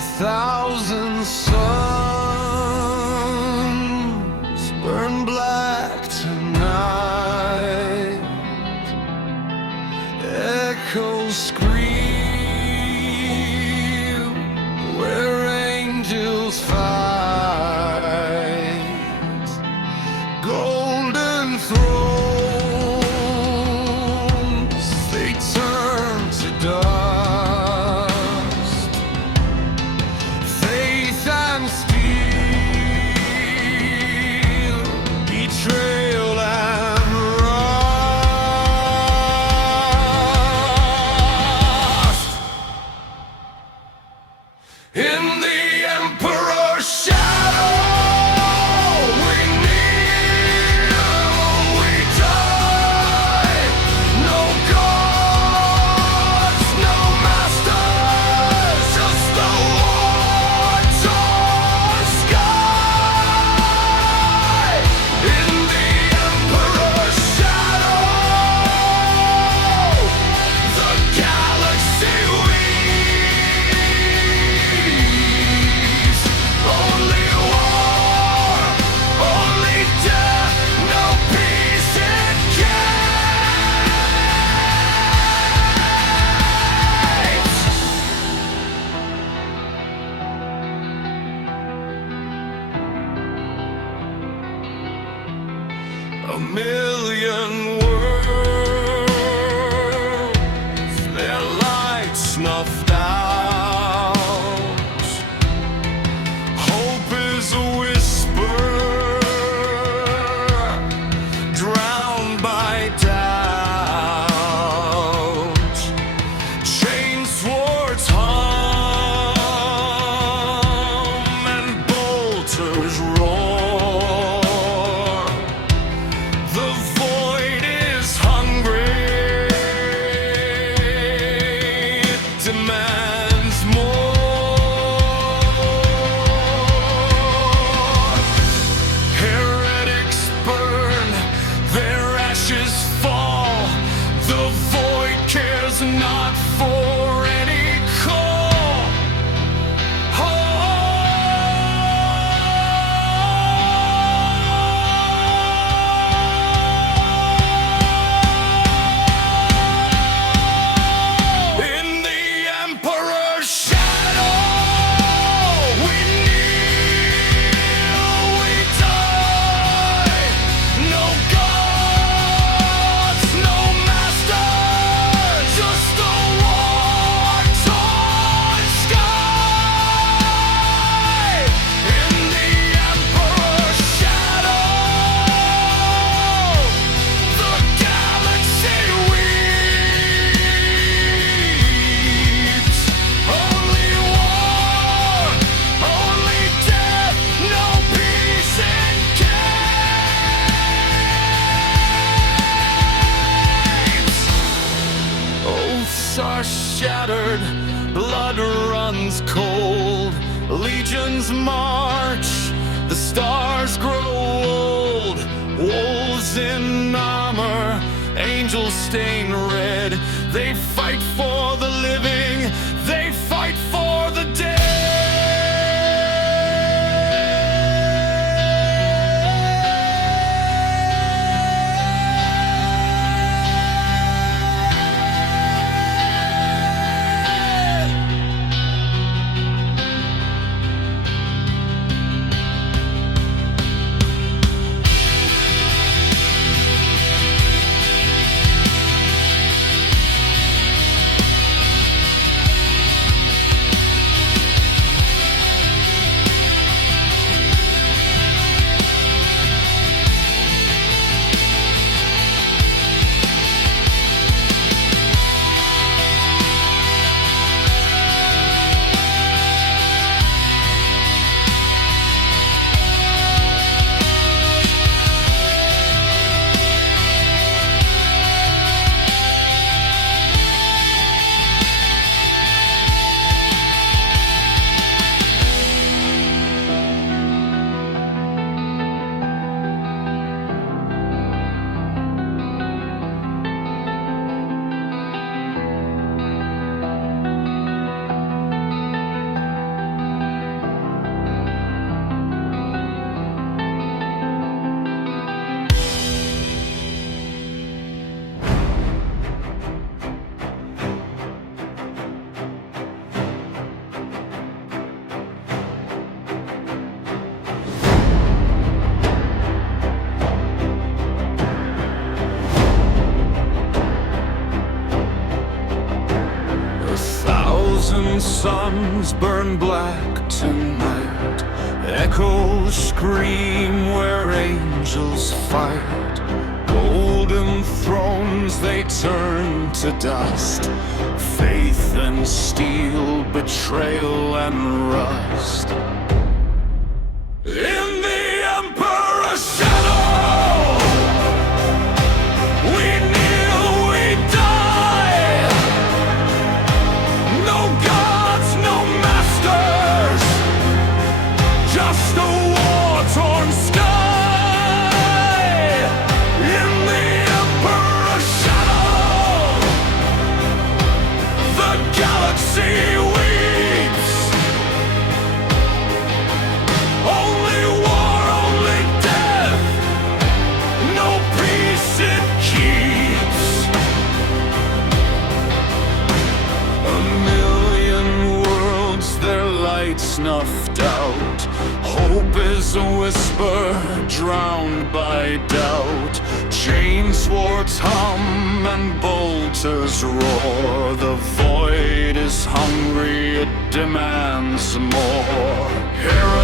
1,000 suns burn black tonight. Echoes scream where angels fight. Golden thrones, they turn to dust. Faith and steel, betrayal and rust. In the Emperor's shadow, we kneel, we die. No gods, no masters, just the war-torn sky. In the Emperor's shadow, the galaxy weeps. Only war, only death, no peace in caves. A million worlds, their light snuffed out. Hope is a whisper, drowned by doubt. Chains towards hum and bolters roar. The void is hungry, it demands more. Heretics burn, their ashes fall. The void cares not for any call. In the Emperor's shadow, we kneel, we die. No gods, no masters, just the war-torn sky. In the Emperor's shadow, the galaxy weeps. Only war, only death, no peace in caves. Oaths are shattered, blood runs cold. Legions march, the stars grow old. Wolves in armor, angels stained red. They fight for the living, they fight for the dead. suns burn black tonight. Echoes scream where angels fight. Golden thrones they turn to dust. Faith and steel, betrayal and rust. In the Emperor's shadow, we kneel, we die. No gods, no masters, just a war-torn sky. In the Emperor's shadow, the galaxy weeps. Only war, only death, no peace it keeps. A million worlds, their light snuffed out. Hope is a whisper, drowned by doubt. Chain swords hum and bolters roar. The void is hungry, it demands more. Heroes